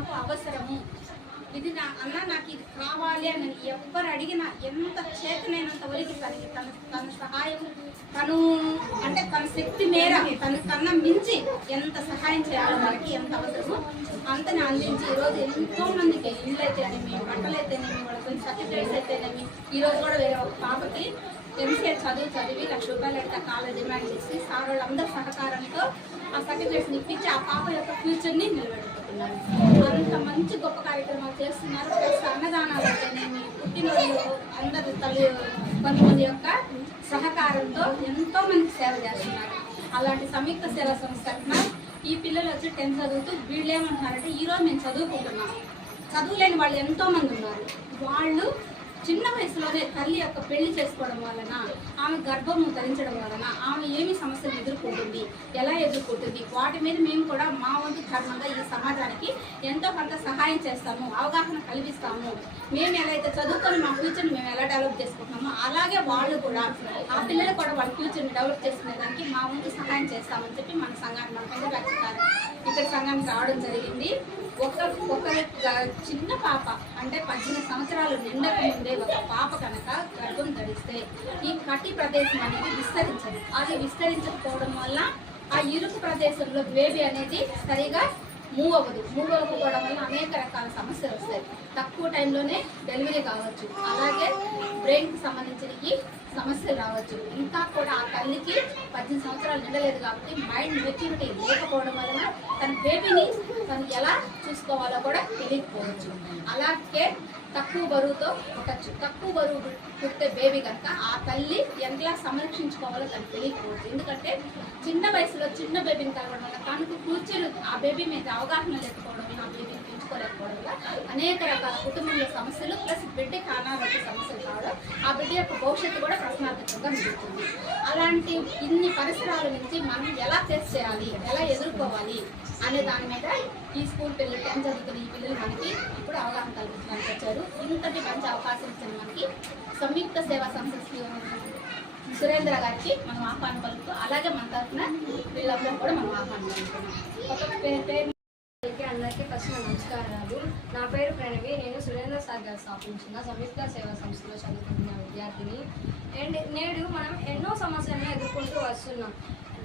నాకు అవసరము. ఇది నా అన్న నాకు ఇది కావాలి అని ఎవ్వరు అడిగినా ఎంత చేతనైనంత వరకు తనకి తన తన సహాయం తను అంటే తన శక్తి మేర తన కన్నా మించి ఎంత సహాయం చేయాలో మనకి ఎంత అవసరమో అంతని అందించి ఈరోజు ఎంతో మందికి ఇల్లు అయితేనేమి బట్టలు అయితేనేమి వాళ్ళకి సర్టిఫికేట్స్ అయితేనేమి ఈరోజు కూడా వేరే ఒక పాపకి ఎంసీఏ చదువు చదివి లక్ష రూపాయలు అయితే కాలేజ్ డిమాండ్ చేసి సార్ వాళ్ళందరి సహకారంతో ఆ సర్టిఫికేట్స్ ఇప్పించి ఆ పాప యొక్క ఫ్యూచర్ని చేస్తున్నారు అంత మంచి గొప్ప కార్యక్రమాలు చేస్తున్నారు. ప్లస్ అన్నదానాలు అయితేనేమి పుట్టినరోజు అందరి తల్లి బంధువుల యొక్క సహకారంతో ఎంతో మంది సేవ చేస్తున్నారు. అలాంటి సంయుక్త సేవా సంస్థ ఈ పిల్లలు వచ్చి టెన్త్ చదువుతూ వీళ్ళు ఏమంటున్నారంటే ఈరోజు మేము చదువుకుంటున్నాం. చదువులేని వాళ్ళు ఎంతో మంది ఉన్నారు. వాళ్ళు చిన్న వయసులోనే తల్లి యొక్క పెళ్ళి చేసుకోవడం వలన ఆమె గర్భము ధరించడం వలన ఆమె ఏమి సమస్యలు ఎదుర్కొంటుంది ఎలా ఎదుర్కొంటుంది వాటి మీద మేము కూడా మా వంతు ధర్మంగా ఈ సమాజానికి ఎంతో కొంత సహాయం చేస్తాము అవగాహన కల్పిస్తాము మేము ఎలా అయితే చదువుకొని మా ఫ్యూచర్ని మేము ఎలా డెవలప్ చేసుకుంటున్నామో అలాగే వాళ్ళు కూడా ఆ పిల్లలు కూడా వాళ్ళ ఫ్యూచర్ని డెవలప్ చేసుకునే దానికి మా వంతు సహాయం చేస్తామని చెప్పి మన సంఘాన్ని మన పెద్ద ఇక్కడ సంఘానికి రావడం జరిగింది. ఒక ఒక చిన్న పాప అంటే పద్దెనిమిది సంవత్సరాలు నిండక ముందే ఒక పాప కనుక గర్భం ధరిస్తే ఈ కటి ప్రదేశం అనేది విస్తరించదు. అది విస్తరించకపోవడం వల్ల ఆ ఇరుకు ప్రదేశంలో బేబీ అనేది సరిగా మూవ్ అవ్వదు. మూవ్ అవ్వకపోవడం వల్ల అనేక రకాల సమస్యలు వస్తాయి. తక్కువ టైంలోనే డెలివరీ కావచ్చు. అలాగే బ్రెయిన్కి సంబంధించిన ఈ సమస్యలు రావచ్చు. ఇంకా కూడా ఆ తల్లికి పద్దెనిమిది సంవత్సరాలు నిండలేదు కాబట్టి మైండ్ మెచ్యూరిటీ లేకపోవడం వలన తన బేబీని తను ఎలా చూసుకోవాలో కూడా తెలియకపోవచ్చు. అలాగే తక్కువ బరువుతో పుట్టచ్చు. తక్కువ బరువు పుట్టే బేబీ కనుక ఆ తల్లి ఎంతలా సంరక్షించుకోవాలో తనకు తెలియకపోవచ్చు. ఎందుకంటే చిన్న వయసులో చిన్న బేబీని కలగడం వల్ల తనకు కూర్చొని ఆ బేబీ మీద అవగాహన లేకపోవడం ఆ బేబీని పెంచుకోలేకపోవడం వల్ల అనేక రకాల కుటుంబంలో సమస్యలు ప్లస్ బిడ్డకి అనారోగ్య సమస్యలు కావడం ఆ బిడ్డ యొక్క భవిష్యత్తు కూడా ప్రశ్నార్థకంగా మిగులుతుంది. అలాంటి ఇన్ని పరిసరాల నుంచి మనం ఎలా ఫేస్ చేయాలి? ఎలా ఎదుర్కోవాలి? అనే దాని మీద ఈ స్కూల్ పిల్లలు టెన్త్ చదువుతున్న ఈ పిల్లలు మనకి ఇప్పుడు అవగాహన కల్పించడానికి వచ్చారు. ఇంతటి మంచి అవకాశం ఇచ్చిన మనకి సంయుక్త సేవా సంస్థ సురేంద్ర గారికి మనం ఆహ్వానం పలుకుతూ అలాగే మన తరఫున వీళ్ళందరూ కూడా మనం ఆహ్వానం పలుకుతున్నాం. అందరికీ అందరికీ ఫస్ట్ నమస్కారాలు. నా పేరు ప్రణవి నేను సురేంద్ర సార్ గారు స్థాపించిన సంయుక్త సేవా సంస్థలో చదువుకుంటున్న విద్యార్థిని. అండ్ నేడు మనం ఎన్నో సమస్యలను ఎదుర్కొంటూ వస్తున్నాం.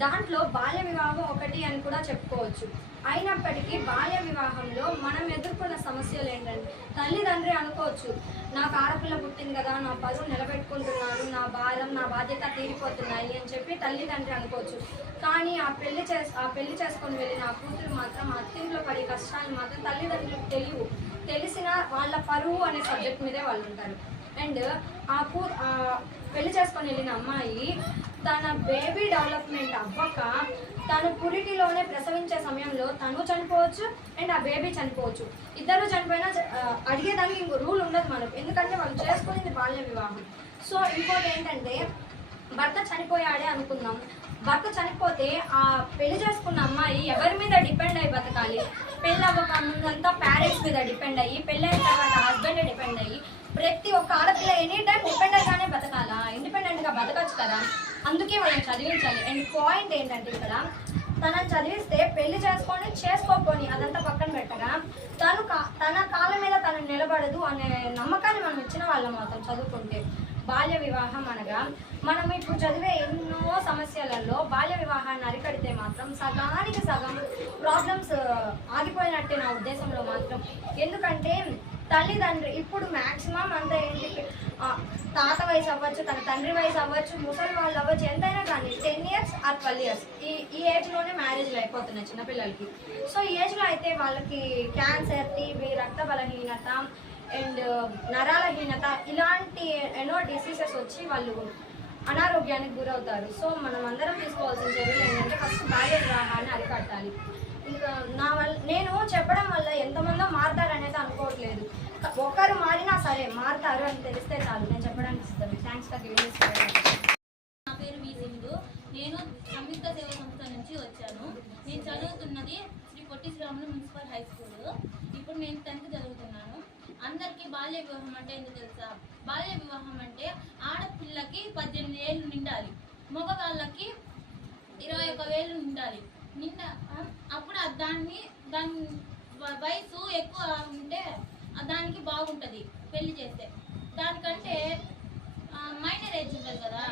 దాంట్లో బాల్య వివాహం ఒకటి అని కూడా చెప్పుకోవచ్చు. అయినప్పటికీ బాల్య వివాహంలో మనం ఎదుర్కొన్న సమస్యలు ఏంటంటే తల్లిదండ్రి అనుకోవచ్చు నా ఆడపిల్ల పుట్టింది కదా నా పరువు నిలబెట్టుకుంటున్నాను నా భారం నా బాధ్యత తీరిపోతున్నాయి అని చెప్పి తల్లిదండ్రి అనుకోవచ్చు. కానీ ఆ పెళ్ళి చేస్ ఆ పెళ్ళి చేసుకొని వెళ్ళిన ఆ కూతురు మాత్రం ఆ అత్తింట్లో పడే కష్టాలు మాత్రం తల్లిదండ్రులకు తెలియవు. తెలిసిన వాళ్ళ పరువు అనే సబ్జెక్ట్ మీదే వాళ్ళు ఉంటారు అండ్ ఆ కూ పెళ్ళి చేసుకొని వెళ్ళిన అమ్మాయి తన బేబీ డెవలప్మెంట్ అవ్వక తను పురిటిలోనే ప్రసవించే సమయంలో తను చనిపోవచ్చు అండ్ ఆ బేబీ చనిపోవచ్చు. ఇద్దరు చనిపోయినా అడిగేదానికి ఇంకో రూల్ ఉండదు మనకు. ఎందుకంటే వాళ్ళు చేసుకునేది బాల్య వివాహం. సో ఇంకోటి ఏంటంటే భర్త చనిపోయాడే అనుకుందాం. భర్త చనిపోతే ఆ పెళ్ళి చేసుకున్న అమ్మాయి ఎవరి మీద డిపెండ్ అయ్యి బతకాలి? పెళ్ళి అవ్వక ముందంతా పేరెంట్స్ మీద డిపెండ్ అయ్యి పెళ్ళి అయిన తర్వాత హస్బెండ్ డిపెండ్ అయ్యి ప్రతి ఒక్క ఆడపిల్ల ఎనీ టైం డిపెండర్గానే బతకాలా? ఇండిపెండెంట్గా బతకచ్చు కదా? అందుకే మనం చదివించాలి. అండ్ పాయింట్ ఏంటంటే ఇక్కడ తనని చదివిస్తే పెళ్ళి చేసుకొని చేసుకోపోని అదంతా పక్కన పెట్టగా తను కా- తన కాళ్ళ మీద తను నిలబడదు అనే నమ్మకాన్ని మనం ఇచ్చిన వాళ్ళం మాత్రం చదువుకుంటే. బాల్య వివాహం అనగా మనం ఇప్పుడు చదివే ఎన్నో సమస్యలలో బాల్య వివాహాన్ని అరికడితే మాత్రం సగానికి సగం ప్రాబ్లమ్స్ ఆగిపోయినట్టే నా ఉద్దేశంలో మాత్రం. ఎందుకంటే తల్లిదండ్రి ఇప్పుడు మ్యాక్సిమం అంతా ఏంటి? తాత వయసు అవ్వచ్చు తన తండ్రి వయసు అవ్వచ్చు ముసలి వాళ్ళు అవ్వచ్చు ఎంతైనా కానీ ten years or twelve years ఈ ఈ ఏజ్లోనే మ్యారేజ్లు అయిపోతున్నాయి చిన్నపిల్లలకి. సో ఈ ఏజ్లో అయితే వాళ్ళకి క్యాన్సర్ టీబీ రక్త బలహీనత అండ్ uh, నరాలహీనత ఇలాంటి ఎన్నో డిసీజెస్ వచ్చి వాళ్ళు అనారోగ్యానికి గురవుతారు. సో మనం అందరం తీసుకోవాల్సిన చర్యలు ఏంటంటే ఫస్ట్ బాల్య వివాహాన్ని అరికట్టాలి. ఇంకా నా వల్ల నేను చెప్పడం వల్ల ఎంతమందో మారుతారనేది అనుకోవట్లేదు. ఒక్కరు మారినా సరే మారుతారు అని తెలిస్తే చాలు. నేను చెప్పడానికి ఇస్తాను థ్యాంక్స్ ఫర్ గివింగ్ నా పేరు వి సింధు నేను సంయుక్త సేవ సంస్థ నుంచి వచ్చాను. నేను చదువుతున్నది Shri Potti Sriramulu municipal high school. ఇప్పుడు నేను టెన్త్ చదువుతున్నాను. అందరికీ బాల్య వివాహం అంటే ఎందుకు తెలుసా? బాల్య వివాహం అంటే ఆడపిల్లకి పద్దెనిమిది ఏళ్ళు నిండాలి. మగవాళ్ళకి ఇరవై ఒక వేలు నిండాలి. నిండా అప్పుడు దాన్ని దాని వయసు ఎక్కువ ఉంటే దానికి బాగుంటుంది పెళ్ళి చేస్తే. దానికంటే మైనర్ ఏజ్ ఉంటుంది కదా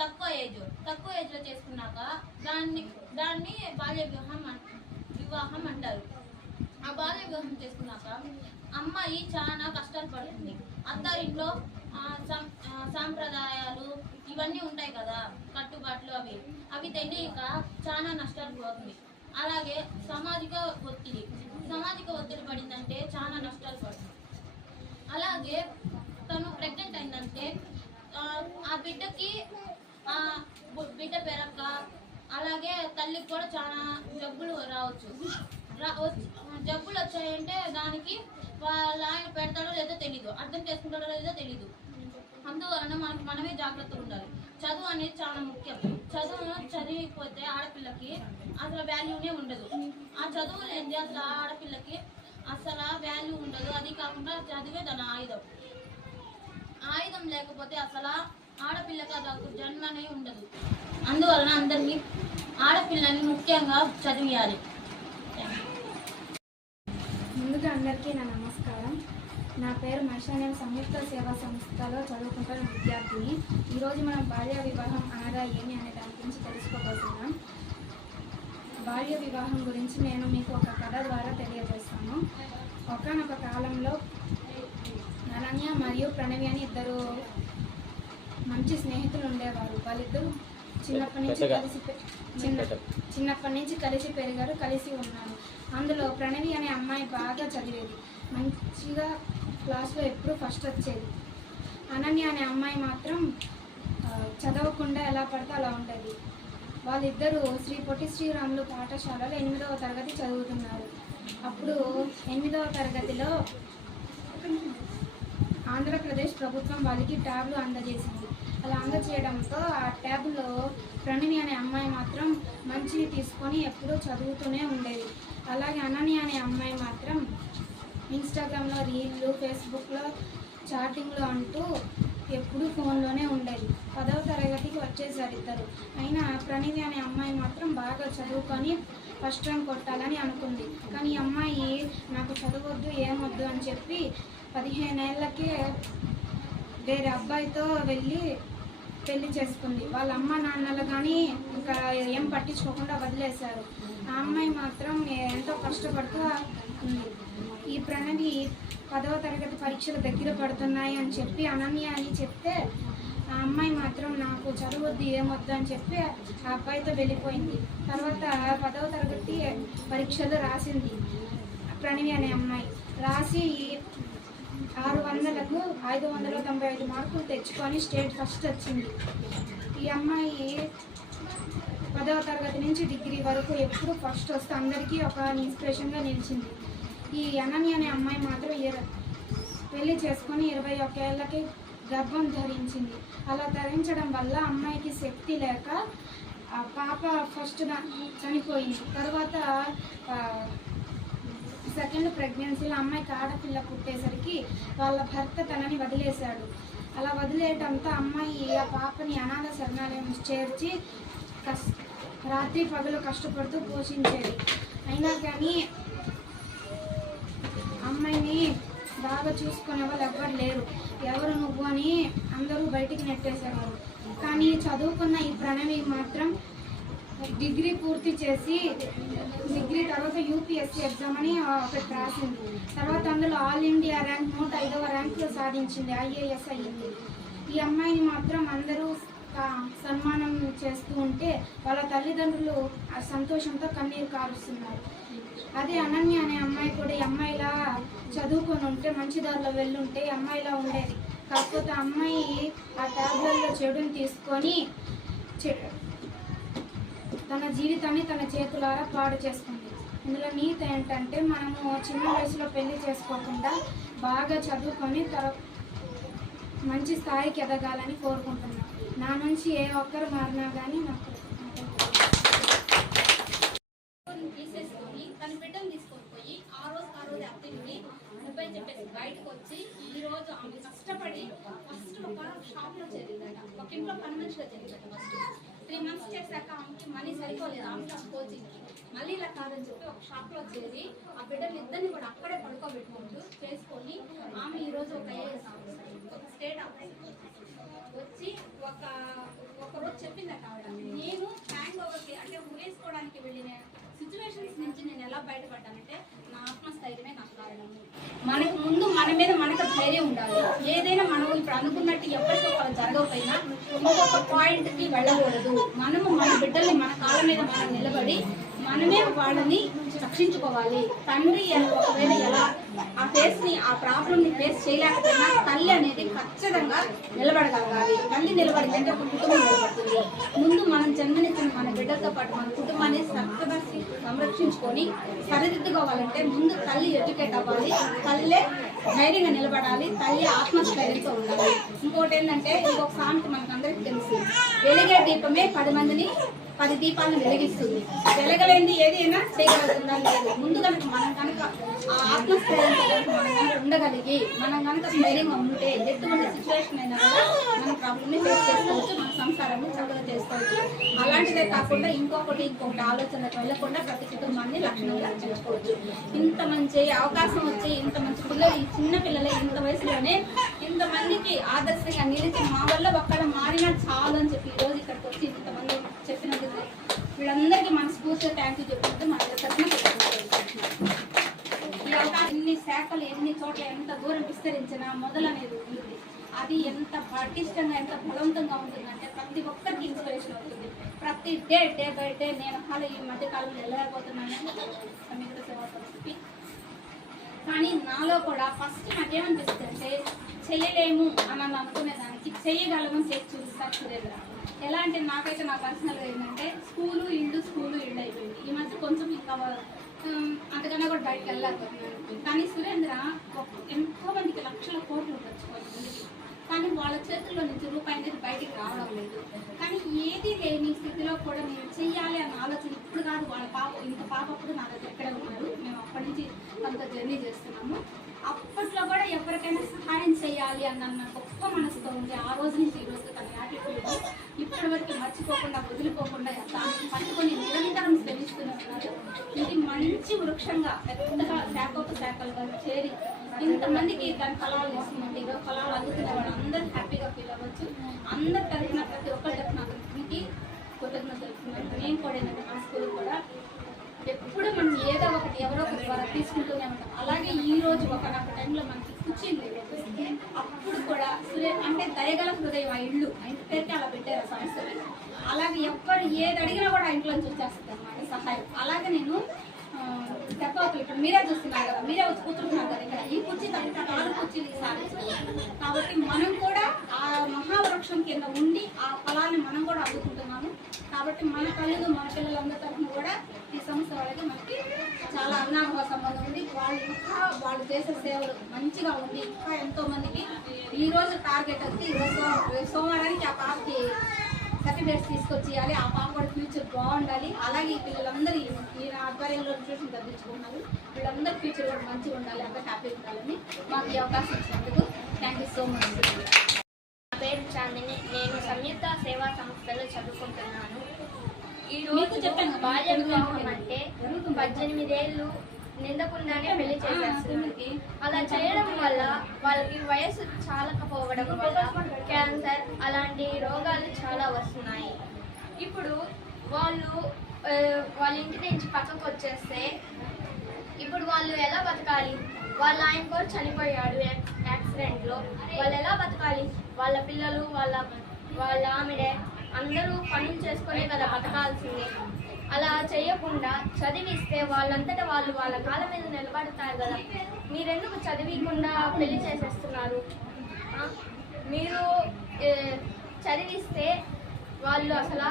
తక్కువ ఏజ్ తక్కువ ఏజ్లో చేసుకున్నాక దాన్ని దాన్ని బాల్య వివాహం వివాహం అంటారు. ఆ బాల్య వివాహం చేసుకున్నాక అమ్మాయి చాలా కష్టాలు పడుతుంది అత్తారింట్లో సాంప్రదాయాలు ఇవన్నీ ఉంటాయి కదా కట్టుబాట్లు అవి. అవి తెలియక చాలా నష్టాలు పోతుంది. అలాగే సామాజిక ఒత్తిడి. సామాజిక ఒత్తిడి పడిందంటే చాలా నష్టాలు పడుతుంది అలాగే తను ప్రెగ్నెంట్ అయిందంటే ఆ, బిడ్డకి ఆ బిడ్డ పెరక్క అలాగే తల్లికి కూడా చాలా జబ్బులు రావచ్చు. రా- జబ్బులు వచ్చాయంటే దానికి వాళ్ళ ఆయన పెడతాడో లేదో తెలీదు అర్థం చేసుకుంటాడో లేదో తెలీదు. అందువలన మనకు మనమే జాగ్రత్తగా ఉండాలి. చదువు అనేది చాలా ముఖ్యం. చదువును చదివిపోతే ఆడపిల్లకి అసలు వాల్యూనే ఉండదు. ఆ చదువు లేనిది అసలు ఆడపిల్లకి అసలు వాల్యూ ఉండదు. అది కాకుండా చదివే దాని ఆయుధం. ఆయుధం లేకపోతే అసలు ఆడపిల్లకి అదొక జన్మనే ఉండదు. అందువలన అందరినీ ఆడపిల్లని ముఖ్యంగా చదివియాలి. ముందుగా అందరికీ నా నమస్కారం. నా పేరు మషా నేను సంయుక్త సేవా సంస్థలో చదువుకుంటున్న విద్యార్థిని. ఈరోజు మనం బాల్య వివాహం అనగా ఏమి అనే దాని గురించి తెలుసుకోబోతున్నాం. బాల్య వివాహం గురించి నేను మీకు ఒక కథ ద్వారా తెలియజేస్తాను. ఒకనొక కాలంలో అనన్య మరియు ప్రణవి అని ఇద్దరు మంచి స్నేహితులు ఉండేవారు. వాళ్ళిద్దరూ చిన్నప్పటి నుంచి కలిసి చిన్న చిన్నప్పటి నుంచి కలిసి పెరిగారు కలిసి ఉన్నారు. అందులో ప్రణవి అనే అమ్మాయి బాగా చదివేది. మంచిగా క్లాస్లో ఎప్పుడూ ఫస్ట్ వచ్చేది. అనన్య అనే అమ్మాయి మాత్రం చదవకుండా ఎలా పడితే అలా ఉండేది వాళ్ళిద్దరూ శ్రీ పొట్టి శ్రీరాములు పాఠశాలలో ఎనిమిదవ తరగతి చదువుతున్నారు. అప్పుడు ఎనిమిదవ తరగతిలో ఆంధ్రప్రదేశ్ ప్రభుత్వం వాళ్ళకి ట్యాబ్లు అందజేసింది. అలా అందజేయడంతో ఆ ట్యాబ్లో ప్రణవి అనే అమ్మాయి మాత్రం మంచిని తీసుకొని ఎప్పుడూ చదువుతూనే ఉండేది. అలాగే అనని అనే అమ్మాయి మాత్రం ఇన్స్టాగ్రామ్లో రీల్లు ఫేస్బుక్లో చాటింగ్లు అంటూ ఎప్పుడూ ఫోన్లోనే ఉండేది. పదవ తరగతికి వచ్చేసారు ఇద్దరు. అయినా ప్రణీతి అనే అమ్మాయి మాత్రం బాగా చదువుకొని ఫస్ట్ ర్యాంక్ కొట్టాలని అనుకుంది. కానీ అమ్మాయి నాకు చదవద్దు ఏమొద్దు అని చెప్పి పదిహేనేళ్ళకే వేరే అబ్బాయితో వెళ్ళి పెళ్ళి చేసుకుంది. వాళ్ళ అమ్మ నాన్నలు కానీ ఇంకా ఏం పట్టించుకోకుండా వదిలేశారు. ఆ అమ్మాయి మాత్రం ఎంతో కష్టపడుతూ ఉంది. ఈ ప్రణవి పదవ తరగతి పరీక్షలు దగ్గర పడుతున్నాయి అని చెప్పి అనన్య అని చెప్తే ఆ అమ్మాయి మాత్రం నాకు చదవద్దు ఏమొద్దు అని చెప్పి ఆ అబ్బాయితో వెళ్ళిపోయింది. తర్వాత పదవ తరగతి పరీక్షలు రాసింది ప్రణవి అనే అమ్మాయి. రాసి ఆరు వందలకు ఐదు వందల తొంభై ఐదు మార్కులు తెచ్చుకొని స్టేట్ ఫస్ట్ వచ్చింది. ఈ అమ్మాయి పదవ తరగతి నుంచి డిగ్రీ వరకు ఎప్పుడు ఫస్ట్ వస్తే అందరికీ ఒక ఇన్స్పిరేషన్గా నిలిచింది. ఈ అనన్య అనే అమ్మాయి మాత్రం ఇర- పెళ్ళి చేసుకొని ఇరవై ఒక్క ఏళ్ళకి గర్భం ధరించింది. అలా ధరించడం వల్ల అమ్మాయికి శక్తి లేక ఆ పాప ఫస్ట్ చనిపోయింది. తర్వాత సెకండ్ ప్రెగ్నెన్సీలో అమ్మాయికి ఆడపిల్ల పుట్టేసరికి వాళ్ళ భర్త తనని వదిలేశాడు. అలా వదిలేయటంతో అమ్మాయి ఆ పాపని అనాథ శరణాలయం చేర్చి కస్ రాత్రి పగలు కష్టపడుతూ పోషించేది. అయినా కానీ అమ్మాయిని బాగా చూసుకునే వాళ్ళు ఎవ్వరు లేరు. ఎవరు నువ్వు అని అందరూ బయటికి నెట్టేసేవారు. కానీ చదువుకున్న ఈ ప్రణవి మాత్రం డిగ్రీ పూర్తి చేసి డిగ్రీ తర్వాత యూపీఎస్సీ ఎగ్జామ్ అని ఒకటి రాసింది. తర్వాత అందులో ఆల్ ఇండియా ర్యాంక్ నూట ఐదవ ర్యాంకులు సాధించింది ఐఏఎస్ అయ్యింది. ఈ అమ్మాయిని మాత్రం అందరూ సన్మానం చేస్తూ ఉంటే వాళ్ళ తల్లిదండ్రులు ఆ సంతోషంతో కన్నీరు కారుస్తున్నారు. అదే అనన్య అనే అమ్మాయి కూడా ఈ అమ్మాయిలా చదువుకొని ఉంటే మంచి దారిలో వెళ్ళుంటే ఈ అమ్మాయిలా ఉండేది. కాకపోతే ఆ అమ్మాయి ఆ ట్యాబ్లెట్లో చెడుని తీసుకొని చె- తన జీవితాన్ని తన చేతులారా పాడు చేసుకుంది. ఇందులో నీతి ఏంటంటే మనము చిన్న వయసులో పెళ్ళి చేసుకోకుండా బాగా చదువుకొని తర మంచి స్థాయికి ఎదగాలని కోరుకుంటున్నాను నా నుంచి ఏ ఒక్కరు మారినా కానీ నాకు తీసేసుకొని తన బిడ్డను తీసుకొని పోయి ఆ రోజు ఆ రోజు అత్తింటి డెబ్బై చెప్పేసి బయటకు వచ్చి ఈ రోజు ఆమె కష్టపడి ఫస్ట్ ఒక షాప్లో చేరిందట. ఒక ఇంట్లో పని మనిషిగా చేరిందట ఫస్ట్ త్రీ మంత్స్ చేశాక ఆమెకి మనీ సరిపోలేదు. ఆమెకి కోచింగ్కి మళ్ళీ ఇలా కాదని చెప్పి ఒక షాప్లో చేరి ఆ బిడ్డలు ఇద్దరిని కూడా అక్కడే పడుకోబెట్టుకుంటూ చేసుకొని ఆమె ఈరోజు ఒక ఐఏఎస్ ఆఫీసర్ ఒక స్టేట్ ఆఫీసర్ వచ్చి ఒక ఒక రోజు చెప్పిందట ఆవిడ నేను హ్యాంగ్ ఓవర్కి అంటే వేసుకోవడానికి వెళ్ళిన సిచ్యువేషన్స్ నుంచి నేను ఎలా బయటపడ్డానంటే నా ఆత్మస్థైర్యమే నాకు కారణము మనకు ముందు మన మీద మనకు ధైర్యం ఉండాలి. ఏదైనా మనం ఇప్పుడు అనుకున్నట్టు ఎప్పటికొక జరగకపోయినా ఇంకొక పాయింట్కి వెళ్ళకూడదు. మనము మన బిడ్డల్ని మన కాళ్ళ మీద మనం నిలబడి మనమే వాళ్ళని రక్షించుకోవాలి. తండ్రి ఒకవేళ ఎలా ఆ ఫేస్ని ఆ ప్రాబ్లం ని ఫేస్ చేయలేకపోయినా తల్లి అనేది ఖచ్చితంగా నిలబడగలగాలి. తల్లి నిలబడిందంటే ఒక కుటుంబం నిలబడుతుంది. ముందు మనం జన్మనిచ్చిన మన బిడ్డలతో పాటు మన కుటుంబాన్ని చక్కగా సంరక్షించుకొని సరిదిద్దుకోవాలంటే ముందు తల్లి ఎడ్యుకేట్ అవ్వాలి. తల్లే ధైర్యంగా నిలబడాలి తల్లి ఆత్మస్థైర్యంతో ఉండాలి. ఇంకోటి ఏంటంటే ఇంకొక సామెత మనకు అందరికీ తెలుసు. వెలిగే దీపమే పది మందిని పది దీపాలను వెలిగిస్తుంది. వెలగలేంది ఏదైనా చేయగలుగుతుందని లేదు. ముందు కనుక మనం కనుక ఆ ఆత్మస్థైర్యంతో కనుక మనం ఉండగలిగి మనం కనుక ధైర్యంగా ఉంటే ఎటువంటి సిచ్యువేషన్ అయినా కూడా మన ప్రాబ్లమ్ని ఫేస్ చేసుకోవచ్చు మన సంసారాన్ని చక్కగా చేసుకోవచ్చు. అలాంటిదే కాకుండా ఇంకొకటి ఇంకొకటి ఆలోచనకు వెళ్ళకుండా ప్రతి కుటుంబాన్ని లక్షణంగా చేసుకోవచ్చు ఇంత మంచి అవకాశం వచ్చి ఇంత మంచి పిల్లలు ఈ చిన్న పిల్లలే ఇంత వయసులోనే ఇంతమందికి ఆదర్శంగా నిలిచి మా వల్ల ఒక్కడ మారినా చాలు అని చెప్పి ఈరోజు రోజు ఇక్కడికి వచ్చి ఇంతమంది చెప్పినందుకు వీళ్ళందరికీ మనస్ఫూర్తిగా థ్యాంక్ యూ చెప్పుకుంటూ మన తరఫున కృతజ్ఞతలు. ఈ అవకాశం ఎన్ని శాఖలు ఎన్ని చోట్ల ఎంత దూరం విస్తరించినా మొదలనేది ఉంది. అది ఎంత పటిష్టంగా ఎంత బలవంతంగా ఉంటుందంటే ప్రతి ఒక్కరికి ఇన్స్పిరేషన్ అవుతుంది ప్రతి డే డే బై డే నేను అసలు ఈ మధ్యకాలంలో వెళ్ళలేకపోతున్నాను. సమీకృత సేవా సంస్థకి కానీ నాలో కూడా ఫస్ట్ నాకేమనిపిస్తుంది అంటే చేయలేము అని అని అనుకునే దానికి చేయగలమని చేసి చూపిస్తారు సురేంద్ర. ఎలా అంటే నాకైతే నా పర్సనల్గా ఏంటంటే స్కూలు ఇండు స్కూలు ఇండ్ అయిపోయింది. ఈ మధ్య కొంచెం ఇంకా అంతకన్నా కూడా బయటకు వెళ్ళలేకపోతున్నాను కానీ సురేంద్ర ఎంతో మందికి లక్షల కోట్లు ఉండొచ్చు కానీ వాళ్ళ చేతుల్లో నుంచి రూపాయి అనేది బయటికి రావడం లేదు. కానీ ఏది లేని స్థితిలో కూడా నేను చెయ్యాలి అన్న ఆలోచన ఇప్పుడు కాదు. వాళ్ళ పాప ఇంత పాప అప్పుడు నా దగ్గర ఇక్కడే ఉన్నారు? మేము అప్పటి నుంచి కొంత జర్నీ చేస్తున్నాము. అప్పట్లో కూడా ఎవరికైనా సహాయం చేయాలి అన్న గొప్ప మనసుతో ఉంది. ఆ రోజు నుంచి ఈ రోజు తన యాటిట్యూడ్ ఇప్పటి వరకు మర్చిపోకుండా వదిలిపోకుండా దాన్ని పట్టుకొని నిరంతరం శ్రమిస్తున్నారు ఇది మంచి వృక్షంగా పెద్దగా శాఖోప శాఖలుగా చేరి ఇంతమందికి దాని ఫలాలు ఇస్తుందండి ఈరోజు ఫలాలు అందుతున్న వాళ్ళు అందరూ హ్యాపీగా ఫీల్ అవ్వచ్చు. అందరి తరఫున ప్రతి ఒక్కరి తరఫున అతనికి కృతజ్ఞత మేము కూడా ఏంటంటే మా స్కూల్ కూడా ఎప్పుడు మనం ఏదో ఒకటి ఎవరో ఒకరి ద్వారా తీసుకుంటూనే ఉంటాం. అలాగే ఈ రోజు ఒక నాకు టైంలో మనకి కుర్చీలు అప్పుడు కూడా సురే అంటే దయగల హృదయం ఆ ఇల్లు. ఆ ఇంటి పేరుకి అలా పెట్టారు సమస్యలు అలాగే ఎవ్వరు ఏది అడిగినా కూడా ఆ ఇంట్లో నుంచి వచ్చేస్తుంది అన్నమాట సహాయం. అలాగే నేను చెప్పవద్దు ఇక్కడ మీరే చూస్తున్నారు కదా మీరే వచ్చి కూర్చుంటున్నారు కదా ఇక్కడ. ఈ కుర్చీ తప్పితే నాలుగు కుర్చీలు ఈసారి కాబట్టి మనం కూడా ఆ మహావృక్షం కింద ఉండి ఆ ఫలాన్ని మనం కూడా అందుకుంటున్నాము కాబట్టి మన కళ్ళు మన పిల్లలందరి తరఫున కూడా ఈ సంస్థ వాళ్ళకి మనకి చాలా అవినాభావ సంబంధం ఉంది. వాళ్ళు ఇంకా వాళ్ళు చేసే సేవలు మంచిగా ఉంది. ఇంకా ఎంతో మందికి ఈ రోజు టార్గెట్ వచ్చి ఈ సోమవారానికి ఆ పాపకి సర్టిఫికేట్స్ తీసుకొచ్చి ఇవ్వాలి ఆ పాప కూడా ఫ్యూచర్ బాగుండాలి. అలాగే ఈ పిల్లలందరూ ఈ- ఈయన ఆధ్వర్యంలో ట్యూషన్ తగ్గించుకున్నారు వీళ్ళందరూ ఫ్యూచర్ కూడా మంచిగా ఉండాలి అందరూ హ్యాపీగా ఉండాలని మాకు ఈ అవకాశం ఇచ్చినందుకు థ్యాంక్ యూ సో మచ్ నా పేరు చాందిని. నేను సంయుక్త సేవా సంస్థలో చదువుకుంటున్నాను. ఈ మీకు రోజు చెప్పాను. బాల్య వివాహం అంటే పద్దెనిమిదేళ్ళు నిండకుండానే పెళ్ళి చేసేస్తున్నారు. అలా చేయడం వల్ల వాళ్ళకి వయసు చాలకపోవడం వల్ల క్యాన్సర్ అలాంటి రోగాలు చాలా వస్తున్నాయి. ఇప్పుడు వాళ్ళు వాళ్ళ ఇంటి నుంచి పక్కకు వచ్చేస్తే ఇప్పుడు వాళ్ళు ఎలా బతకాలి? వాళ్ళ ఆయన కూడా చనిపోయాడు యాక్- యాక్సిడెంట్లో. వాళ్ళు ఎలా బతకాలి? వాళ్ళ పిల్లలు వాళ్ళ వాళ్ళ ఆమెడే అందరూ పనులు చేసుకునే కదా బతకాల్సింది. అలా చేయకుండా చదివిస్తే వాళ్ళంతటా వాళ్ళు వాళ్ళ కాళ్ళ మీద నిలబడతారు కదా. మీరెందుకు చదివికుండా పెళ్ళి చేసేస్తున్నారు? మీరు చదివిస్తే వాళ్ళు అసలు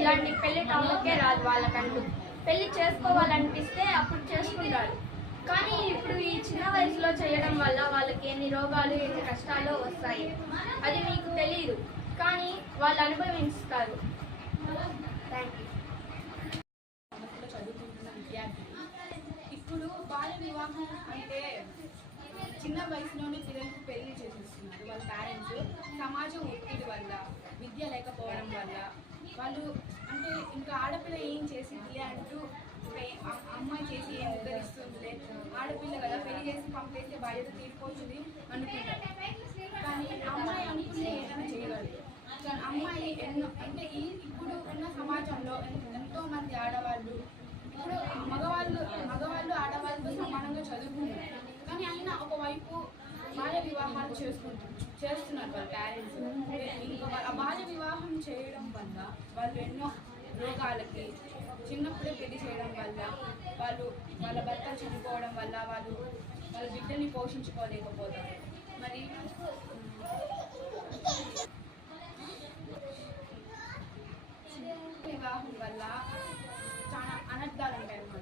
ఇలాంటి పెళ్ళి టాపిక్కే రాదు వాళ్ళకంటూ. పెళ్ళి చేసుకోవాలనిపిస్తే అప్పుడు చేసుకుంటారు. కానీ ఇప్పుడు ఈ చిన్న వయసులో చేయడం వల్ల వాళ్ళకి ఎన్ని రోగాలు ఎన్ని కష్టాలు వస్తాయి? అది మీకు తెలియదు కానీ వాళ్ళు అనుభవిస్తారు. థ్యాంక్ యూ సంస్థలో చదువుకుంటున్న విద్యార్థి ఇప్పుడు బాల్య వివాహం అంటే చిన్న వయసులోనే పిల్లలకు పెళ్ళి చేసేస్తున్నారు. వాళ్ళ పేరెంట్స్ సమాజం ఒత్తిడి వల్ల విద్య లేకపోవడం వల్ల వాళ్ళు అంటే ఇంకా ఆడపిల్ల ఏం చేసింది అంటూ అమ్మాయి చేసి ఏం ఉద్ధరిస్తుందిలే? ఆడపిల్ల కదా పెళ్ళి చేసి పంపేస్తే బాధ్యత తీరిపోతుంది అనుకుంటారు. కానీ అమ్మాయి అనుకుంటే ఏదైనా చేయగలదు. కానీ అమ్మాయి ఎన్నో అంటే ఈ ఇప్పుడు ఉన్న సమాజంలో ఎంతో మంది ఆడవాళ్ళు ఇప్పుడు మగవాళ్ళు మగవాళ్ళు ఆడవాళ్ళతో సమానంగా చదువుకుంటారు కానీ అయినా ఒకవైపు బాల్య వివాహాలు చేసుకుంటారు చేస్తున్నారు వాళ్ళ పేరెంట్స్ ఇంకా వాళ్ళ- ఆ బాల్య వివాహం చేయడం వల్ల వాళ్ళు ఎన్నో రోగాలకి చిన్నప్పుడే పెళ్ళి చేయడం వల్ల వాళ్ళు వాళ్ళ భర్త చనిపోవడం వల్ల వాళ్ళు వాళ్ళ బిడ్డని పోషించుకోలేకపోతారు. మరి వివాహం వల్ల చాలా అనర్థాలు